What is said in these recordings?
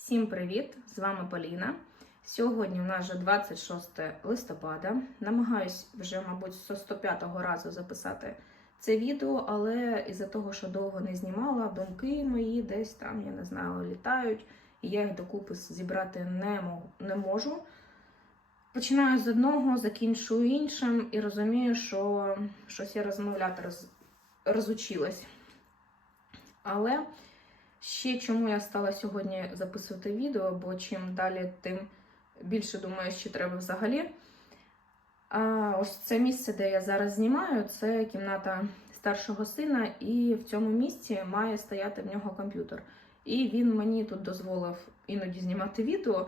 Всім привіт! З вами Поліна. Сьогодні у нас вже 26 листопада. Намагаюсь вже, мабуть, з 105-го разу записати це відео, але із-за того, що довго не знімала, думки мої десь там, я не знаю, літають, і я їх докупи зібрати не можу. Починаю з одного, закінчую іншим і розумію, що щось я розмовляти роз... розучилась. Але ще чому я стала сьогодні записувати відео, бо чим далі, тим більше думаю, що треба взагалі. А ось це місце, де я зараз знімаю, це кімната старшого сина, і в цьому місці має стояти в нього комп'ютер. І він мені тут дозволив іноді знімати відео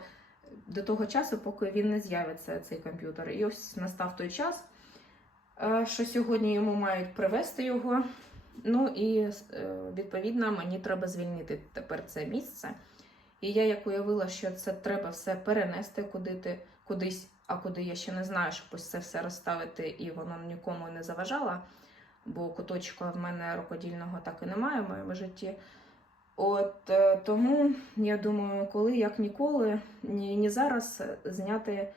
до того часу, поки він не з'явиться цей комп'ютер. І ось настав той час, що сьогодні йому мають привезти його. Ну і е, відповідно мені треба звільнити тепер це місце. І я як уявила, що це треба все перенести куди кудись, а куди я ще не знаю, щоб ось це все розставити і воно нікому не заважало, бо куточка в мене рукодільного так і немає в моєму житті. От е, тому я думаю, коли як ніколи, ні, ні зараз зняти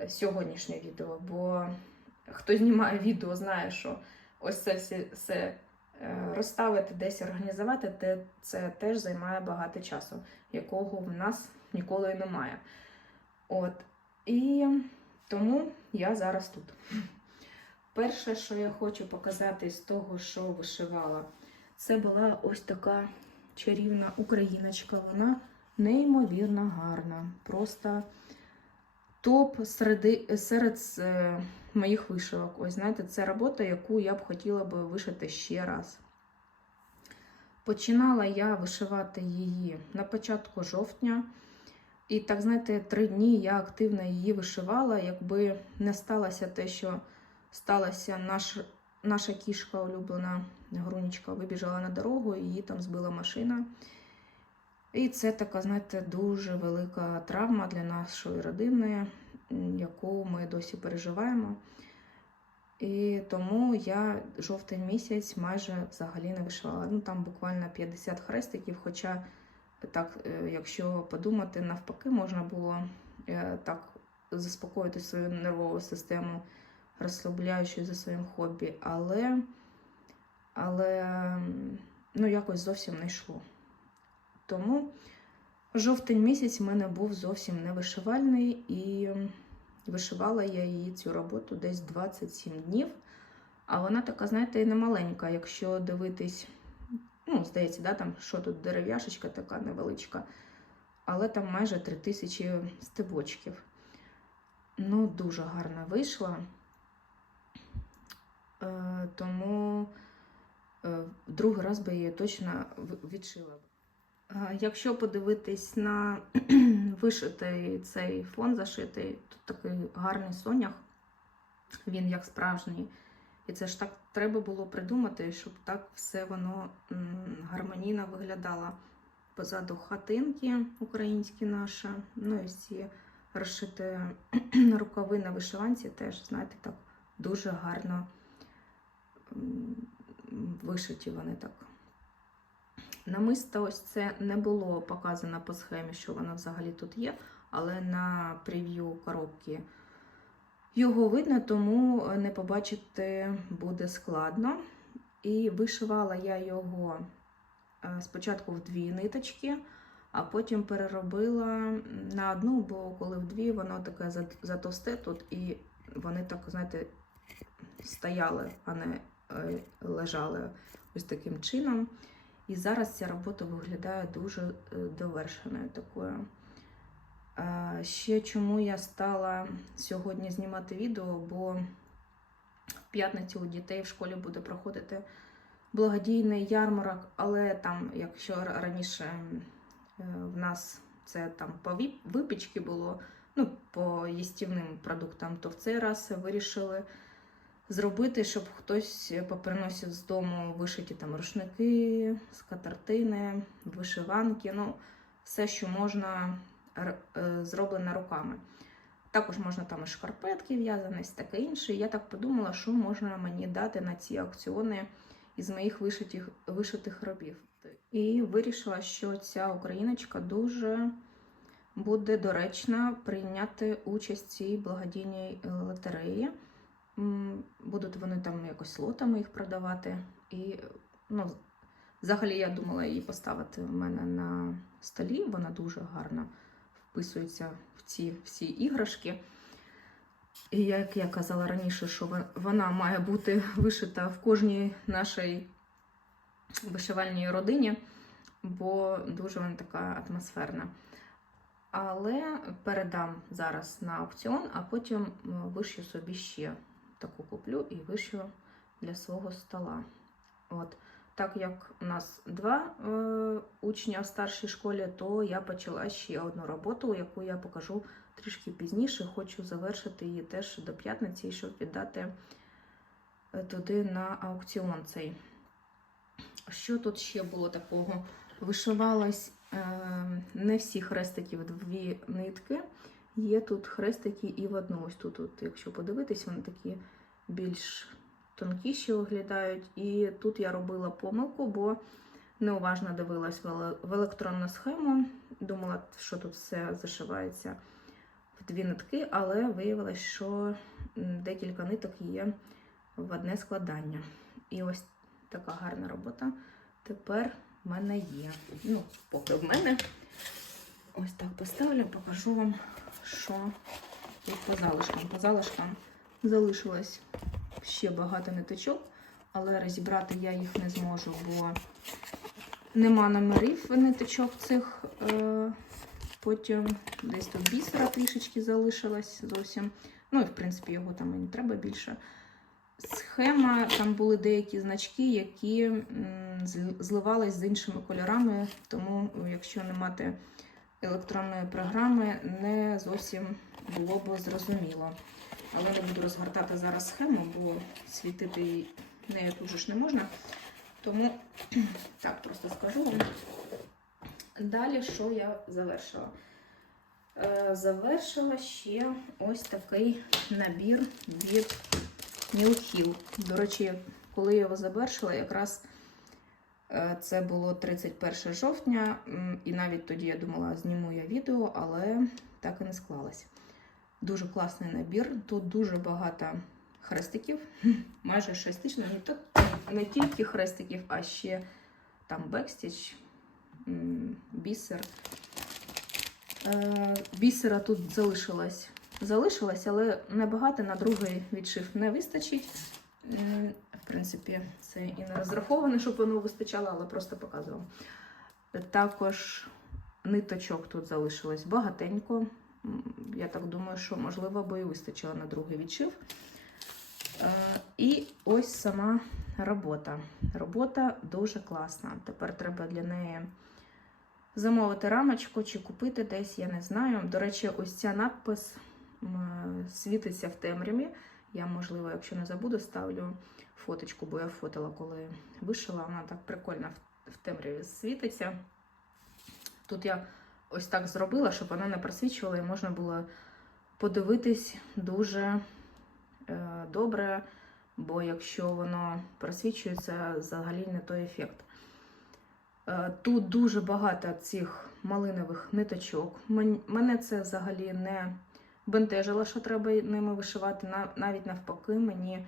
е, сьогоднішнє відео. Бо хто знімає відео, знає, що ось це все, все розставити, десь організувати, це теж займає багато часу, якого в нас ніколи немає. От. І тому я зараз тут. Перше, що я хочу показати з того, що вишивала, це була ось така чарівна україночка. Вона неймовірно гарна. Просто топ серед, серед е, моїх вишивок. Ось знаєте, це робота, яку я б хотіла би вишити ще раз. Починала я вишивати її на початку жовтня. І так, знаєте, три дні я активно її вишивала, якби не сталося те, що сталося наш, наша кішка улюблена Грунічка вибіжала на дорогу, і її там збила машина. І це така, знаєте, дуже велика травма для нашої родини, яку ми досі переживаємо. І тому я жовтий місяць майже взагалі не вишивала. Ну там буквально 50 хрестиків, хоча так, е, якщо подумати, навпаки, можна було е, так заспокоїти свою нервову систему, розслабляючи за своїм хобі, але, але ну, якось зовсім не йшло. Тому жовтень місяць в мене був зовсім не вишивальний, і вишивала я її цю роботу десь 27 днів. А вона така, знаєте, і не маленька, якщо дивитись, ну, здається, да, там що тут дерев'яшечка така невеличка, але там майже 3000 стебочків. Ну, дуже гарно вийшла. Е, тому е, другий раз би її точно відшила. Е, Якщо подивитись на вишитий цей фон зашитий, тут такий гарний сонях, він як справжній. І це ж так треба було придумати, щоб так все воно гармонійно виглядало. Позаду хатинки українські наші, ну і ці розшиті рукави на вишиванці теж, знаєте, так дуже гарно вишиті вони так. Намисто ось це не було показано по схемі, що воно взагалі тут є, але на прев'ю коробки його видно, тому не побачити буде складно. І вишивала я його е, спочатку в дві ниточки, а потім переробила на одну, бо коли в дві, воно таке зат- затовсте тут, і вони так, знаєте, стояли, а не е, лежали ось таким чином. І зараз ця робота виглядає дуже е, довершеною такою. Е, Ще чому я стала сьогодні знімати відео, бо в п'ятницю у дітей в школі буде проходити благодійний ярмарок, але там, якщо раніше е, в нас це там по випічки було, ну, по їстівним продуктам, то в цей раз вирішили зробити, щоб хтось поприносив з дому вишиті там рушники, скатертини, вишиванки, ну, все, що можна е, зроблено руками. Також можна там і шкарпетки в'язані, таке інше. Я так подумала, що можна мені дати на ці аукціони із моїх вишитих, вишитих робів. І вирішила, що ця україночка дуже буде доречно прийняти участь в цій благодійній е, лотереї. Будуть вони там якось лотами їх продавати. І ну, взагалі я думала її поставити в мене на столі. Вона дуже гарно вписується в ці всі іграшки. І як я казала раніше, що вона має бути вишита в кожній нашій вишивальній родині, бо дуже вона така атмосферна. Але передам зараз на аукціон, а потім м, вишью собі ще таку куплю і вишью для свого стола. От. Так як у нас два е, учня в старшій школі, то я почала ще одну роботу, яку я покажу трішки пізніше. Хочу завершити її теж до п'ятниці, щоб віддати е, туди на аукціон цей. Що тут ще було такого? Вишивалось е, не всі хрестики в дві нитки. Є тут хрестики і в одну. Ось тут, от, якщо подивитись, вони такі більш тонкіші виглядають. І тут я робила помилку, бо неуважно дивилась в електронну схему. Думала, що тут все зашивається в дві нитки, але виявилось, що декілька ниток є в одне складання. І ось така гарна робота тепер в мене є. Ну, поки в мене. Ось так поставлю, покажу вам, що тут по залишкам. По залишкам залишилось ще багато ниточок, але розібрати я їх не зможу, бо нема номерів ниточок цих. Е, потім десь тут бісера трішечки залишилось зовсім. Ну і в принципі його там і не треба більше. Схема, там були деякі значки, які зливались з іншими кольорами, тому якщо не мати електронної програми, не зовсім було б зрозуміло. Але не буду розгортати зараз схему, бо світити її нею дуже ж не можна. Тому так просто скажу вам. Далі, що я завершила? Е, Завершила ще ось такий набір від Мілхіл. До речі, коли я його завершила, якраз це було 31 жовтня, і навіть тоді я думала, зніму я відео, але так і не склалось. Дуже класний набір. Тут дуже багато хрестиків, майже 6 тисяч. Не, так, не тільки хрестиків, а ще там бекстіч, бісер. Е, Бісера тут залишилось. Залишилось, але небагато на другий відшив не вистачить. М, В принципі, це і не розраховано, щоб воно вистачало, але просто показував. Також ниточок тут залишилось багатенько. Я так думаю, що можливо би і вистачило на другий відшив. Е, І ось сама робота. Робота дуже класна. Тепер треба для неї замовити рамочку чи купити десь, я не знаю. До речі, ось ця надпис світиться в темряві. Я, можливо, якщо не забуду, ставлю фоточку, бо я фотила, коли вишила. Вона так прикольно в- темряві світиться. Тут я ось так зробила, щоб вона не просвічувала і можна було подивитись дуже е, добре, бо якщо воно просвічується, взагалі не той ефект. Е, Тут дуже багато цих малинових ниточок. Мен- Мене це взагалі не бентежило, що треба ними вишивати. Навіть навпаки, мені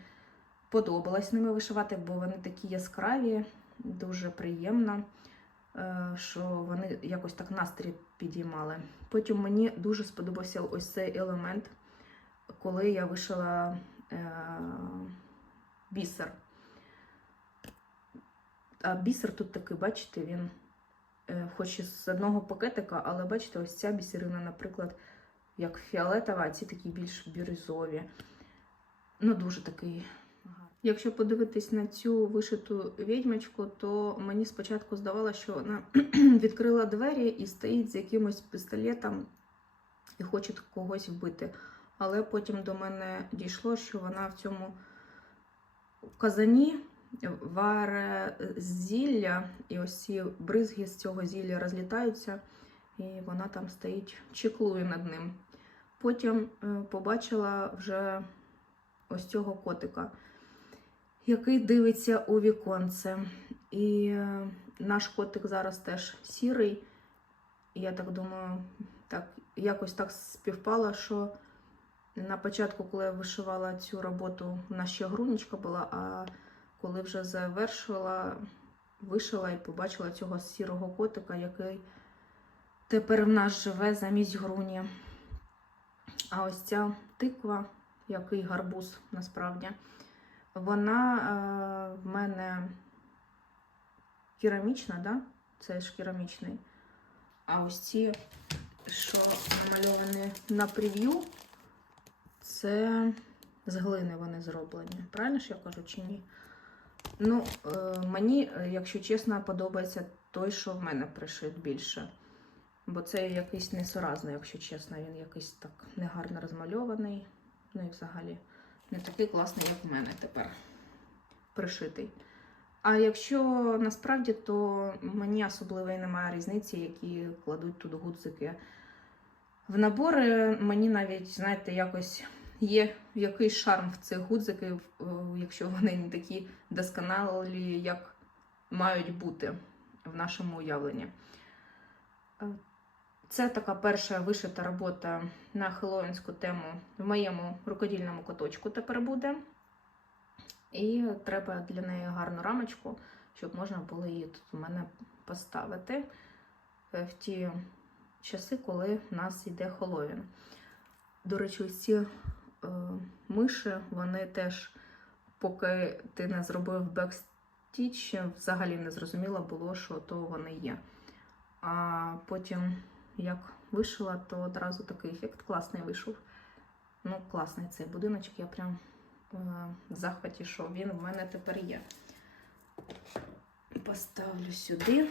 подобалось ними вишивати, бо вони такі яскраві, дуже приємно, е, що вони якось так настрій підіймали. Потім мені дуже сподобався ось цей елемент, коли я вишила е, бісер. А бісер тут такий, бачите, він е, хоч і з одного пакетика, але бачите, ось ця бісерина, наприклад, як фіолетова, а ці такі більш бірюзові. Ну, дуже такий. Якщо подивитись на цю вишиту відьмочку, то мені спочатку здавалося, що вона відкрила двері і стоїть з якимось пістолетом і хоче когось вбити. Але потім до мене дійшло, що вона в цьому казані варе зілля, і ось ці бризги з цього зілля розлітаються, і вона там стоїть, чеклує над ним. Потім е, побачила вже ось цього котика, який дивиться у віконце. І е, наш котик зараз теж сірий. Я так думаю, так, якось так співпало, що на початку, коли я вишивала цю роботу, в нас ще грунічка була, а коли вже завершила, вишила і побачила цього сірого котика, який тепер в нас живе замість груні. А ось ця тиква, який гарбуз насправді, вона е, в мене керамічна, да? Це ж керамічний. А ось ці, що намальовані на прев'ю, це з глини вони зроблені. Правильно ж я кажу чи ні? Ну, е, мені, е, якщо чесно, подобається той, що в мене пришит більше. Бо це якийсь несуразний, якщо чесно, він якийсь так негарно розмальований. Ну і взагалі не такий класний, як в мене тепер пришитий. А якщо насправді, то мені особливо і немає різниці, які кладуть тут гудзики. В набори мені навіть, знаєте, якось є якийсь шарм в цих гудзиків, е, якщо вони не такі досконалі, як мають бути в нашому уявленні. Це така перша вишита робота на хеллоуінську тему в моєму рукодільному куточку тепер буде. І треба для неї гарну рамочку, щоб можна було її тут у мене поставити е, в ті часи, коли в нас йде Хеллоуін. До речі, ці е, миші, вони теж, поки ти не зробив бекстіч, взагалі не зрозуміло було, що то вони є. А потім, як вишила, то одразу такий ефект класний вийшов. Ну, класний цей будиночок, я прям е, в захваті, що він в мене тепер є. Поставлю сюди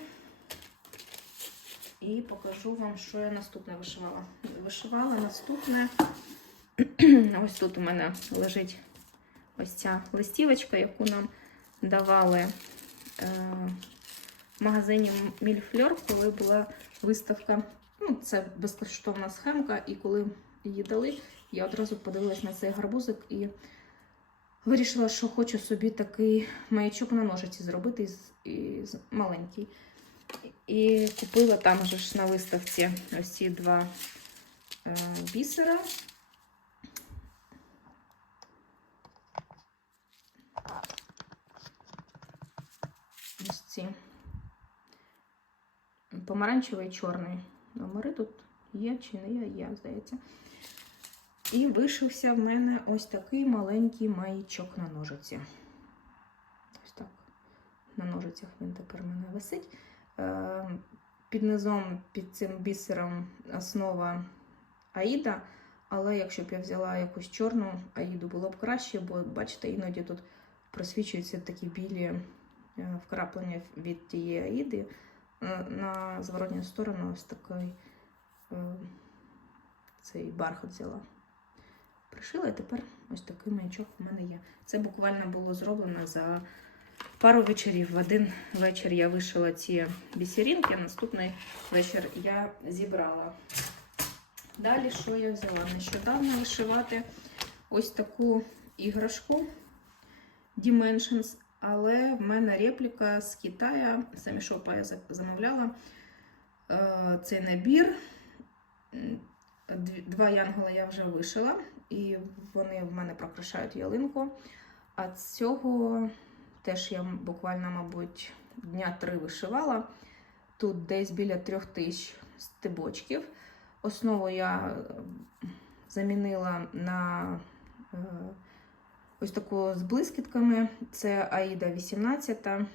і покажу вам, що я наступне вишивала. Вишивала наступне. Ось тут у мене лежить ось ця листівочка, яку нам давали е, в магазині Мільфльор, коли була виставка. Ну, це безкоштовна схемка, і коли її дали, я одразу подивилась на цей гарбузик і вирішила, що хочу собі такий маячок на ножиці зробити із, маленький. І купила там же ж на виставці ось ці два е, бісера. Ось ці помаранчевий і чорний номери тут є чи не є, здається. І вишився в мене ось такий маленький маячок на ножиці. Ось так. На ножицях він тепер в мене висить. Е, Під низом, під цим бісером основа Аїда. Але якщо б я взяла якусь чорну Аїду, було б краще, бо бачите, іноді тут просвічуються такі білі е, вкраплення від тієї Аїди. Е, На зворотню сторону ось такий е, цей бархат взяла. Пришила, і тепер ось такий маячок у мене є. Це буквально було зроблено за пару вечорів. В один вечір я вишила ці бісерінки, а наступний вечір я зібрала. Далі, що я взяла? Нещодавно вишивати ось таку іграшку Dimensions, але в мене репліка з Китаю. Самі шопа я замовляла. Е, Цей набір. Два янгола я вже вишила, і вони в мене прокрашають ялинку. А цього теж я буквально, мабуть, дня три вишивала. Тут десь біля трьох тисяч стебочків. Основу я замінила на е, ось таку з блискітками. Це Аїда 18. Е,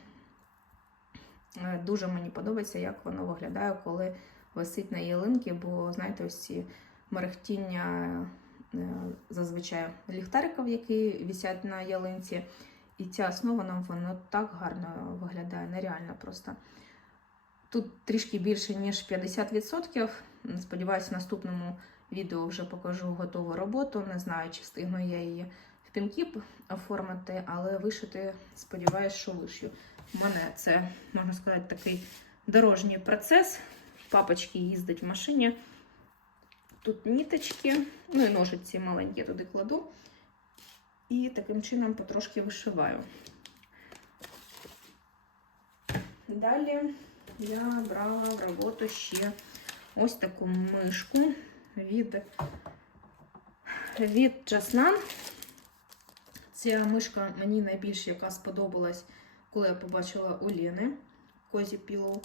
Дуже мені подобається, як воно виглядає, коли висить на ялинки, бо, знаєте, ось ці мерехтіння е, зазвичай ліхтариків, які висять на ялинці. І ця основа нам воно так гарно виглядає, нереально просто. Тут трішки більше, ніж 50%. Сподіваюся, в наступному відео вже покажу готову роботу. Не знаю, чи встигну я її пінкіп оформити, але вишити, сподіваюся, що вишью. У мене це, можна сказати, такий дорожній процес. Папочки їздить в машині. Тут ніточки, ну і ножиці маленькі туди кладу. І таким чином потрошки вишиваю. Далі я брала в роботу ще ось таку мишку від, від Жаснан. Ця мишка мені найбільше яка сподобалась, коли я побачила у Ліни Козі Пілоу.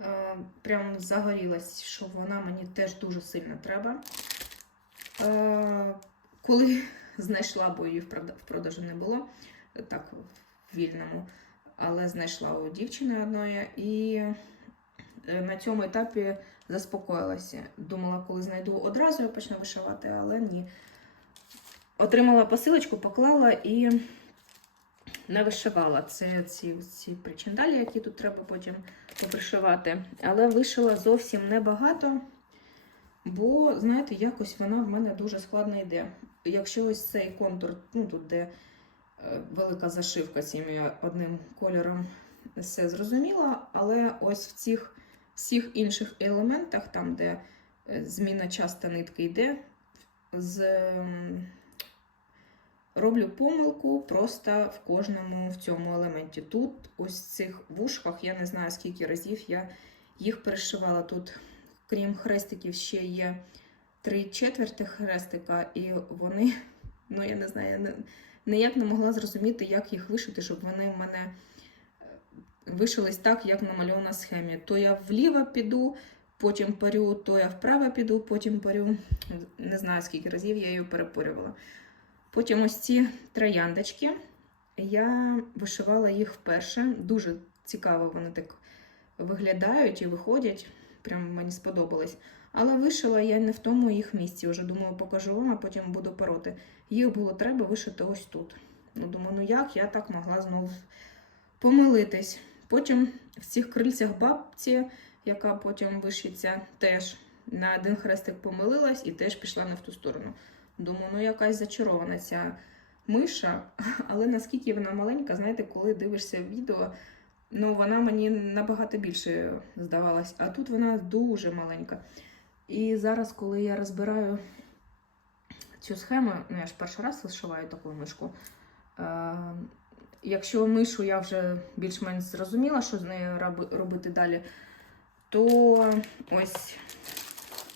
Е, Прям загорілась, що вона мені теж дуже сильно треба. Е, Коли знайшла, бо її в продажу не було, так в вільному, але знайшла у дівчини одної і е, на цьому етапі заспокоїлася. Думала, коли знайду одразу, я почну вишивати, але ні. Отримала посилочку, поклала і не вишивала. Це ці, ці причиндалі, які тут треба потім попришивати. Але вишила зовсім небагато, бо, знаєте, якось вона в мене дуже складно йде. Якщо ось цей контур, ну тут де е, велика зашивка цим одним кольором все зрозуміло, але ось в цих всіх інших елементах, там, де е, зміна часто нитки йде, з, роблю помилку просто в кожному в цьому елементі. Тут, ось цих вушках, я не знаю скільки разів я їх перешивала. Тут, крім хрестиків, ще є три четверти хрестика, і вони, ну я не знаю, не, ніяк не могла зрозуміти, як їх вишити, щоб вони в мене е, вишились так, як намальовано на схемі. То я вліво піду, потім парю, то я вправо піду, потім парю. Не знаю, скільки разів я її перепорювала. Потім ось ці трояндочки. Я вишивала їх вперше. Дуже цікаво вони так виглядають і виходять. Прям мені сподобалось. Але вишила я не в тому їх місці. Вже думаю, покажу вам, а потім буду пороти. Їх було треба вишити ось тут. Ну, думаю, ну як я так могла знову помилитись. Потім в цих крильцях бабці, яка потім вишиться, теж на один хрестик помилилась і теж пішла не в ту сторону. Думаю, ну якась зачарована ця миша, але наскільки вона маленька, знаєте, коли дивишся відео, ну вона мені набагато більше здавалась, а тут вона дуже маленька. І зараз, коли я розбираю цю схему, ну я ж перший раз вишиваю таку мишку. Е, якщо мишу я вже більш-менш зрозуміла, що з нею робити далі, то ось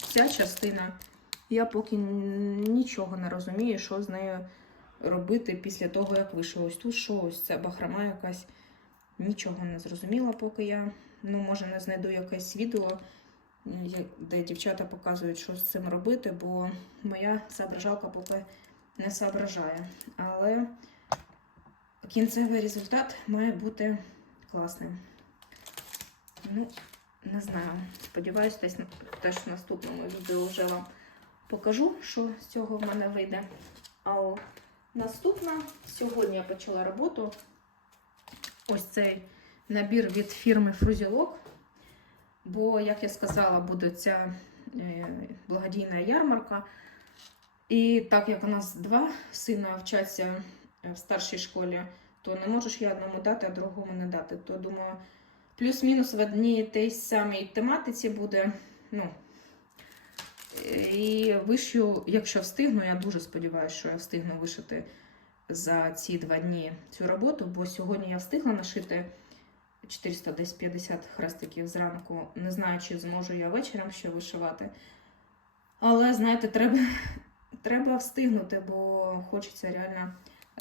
ця частина. Я поки нічого не розумію, що з нею робити після того, як вийшло. Ось тут що, ось це бахрома якась. Нічого не зрозуміла, поки я. Ну, може, не знайду якесь відео, де дівчата показують, що з цим робити, бо моя соображалка поки не соображає. Але кінцевий результат має бути класним. Ну, не знаю. Сподіваюсь, десь теж в наступному відео вже вам покажу, що з цього в мене вийде. А наступна, сьогодні я почала роботу. Ось цей набір від фірми Фрузілок. Бо, як я сказала, буде ця е, благодійна ярмарка. І так як у нас два сина вчаться е, в старшій школі, то не можеш я одному дати, а другому не дати. То думаю, плюс-мінус в одній тій самій тематиці буде. Ну, і вишью, якщо встигну, я дуже сподіваюся, що я встигну вишити за ці два дні цю роботу, бо сьогодні я встигла нашити 450 хрестиків зранку. Не знаю, чи зможу я вечором ще вишивати. Але, знаєте, треба, треба встигнути, бо хочеться реально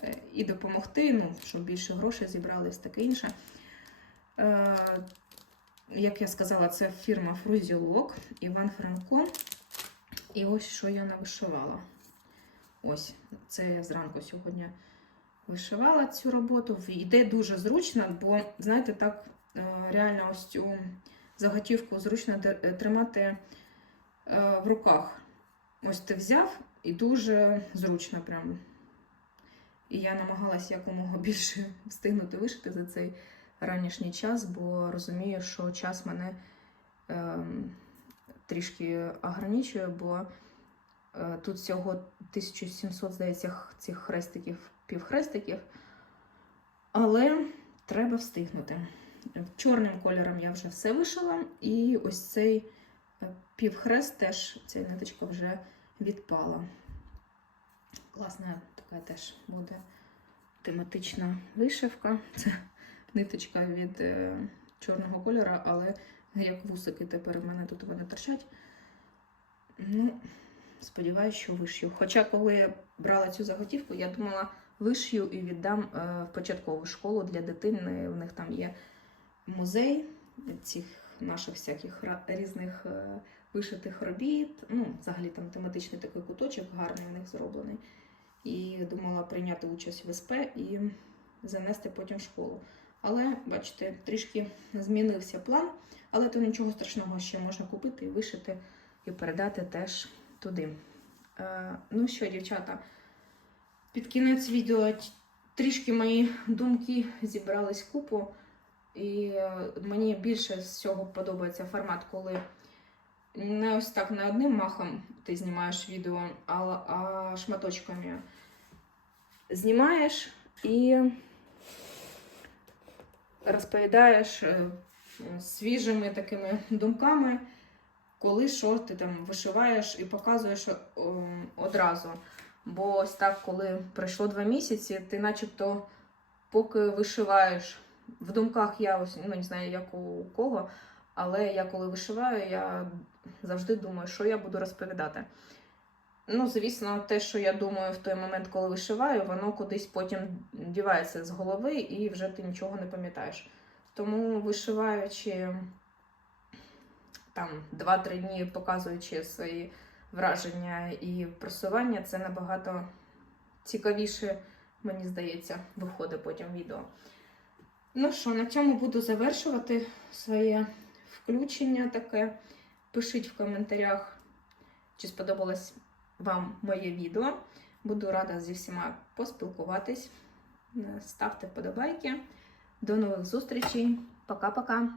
е, і допомогти, ну, щоб більше грошей зібрались, таке інше. Е, як я сказала, це фірма Фрузілок, Іван Франко. І ось що я навишивала. Ось, це я зранку сьогодні вишивала цю роботу. Йде дуже зручно, бо, знаєте, так е, реально ось цю заготівку зручно е, тримати е, в руках. Ось ти взяв і дуже зручно прям. І я намагалася якомога більше встигнути вишити за цей ранішній час, бо розумію, що час мене ем, трішки ограничує, бо е, тут всього 1700, здається, цих хрестиків, півхрестиків. Але треба встигнути. Чорним кольором я вже все вишила, і ось цей е, півхрест теж, ця ниточка вже відпала. Класна така теж буде тематична вишивка. Це ниточка від е, чорного кольора, але як вусики тепер в мене тут вони торчать. Ну, сподіваюся, що вишью. Хоча, коли я брала цю заготівку, я думала, вишью і віддам е, в початкову школу для дитини. У них там є музей цих наших всяких різних е, вишитих робіт. Ну, взагалі там тематичний такий куточок, гарний у них зроблений. І думала прийняти участь в СП і занести потім в школу. Але, бачите, трішки змінився план, але то нічого страшного ще можна купити вишити і передати теж туди. Е, ну що, дівчата, під кінець відео трішки мої думки зібрались купу. І е, мені більше з цього подобається формат, коли не ось так не одним махом ти знімаєш відео, а, а шматочками знімаєш і розповідаєш е, свіжими такими думками, коли що ти там вишиваєш і показуєш е, одразу. Бо ось так, коли пройшло два місяці, ти начебто поки вишиваєш. В думках я ось ну не знаю, як у кого, але я коли вишиваю, я завжди думаю, що я буду розповідати. Ну, звісно, те, що я думаю в той момент, коли вишиваю, воно кудись потім дівається з голови і вже ти нічого не пам'ятаєш. Тому вишиваючи там 2-3 дні, показуючи свої враження і просування, це набагато цікавіше, мені здається, виходить потім відео. Ну що, на цьому буду завершувати своє включення таке. Пишіть в коментарях, чи сподобалось вам моє відео. Буду рада зі всіма поспілкуватись. Ставте вподобайки. До нових зустрічей. Пока-пока.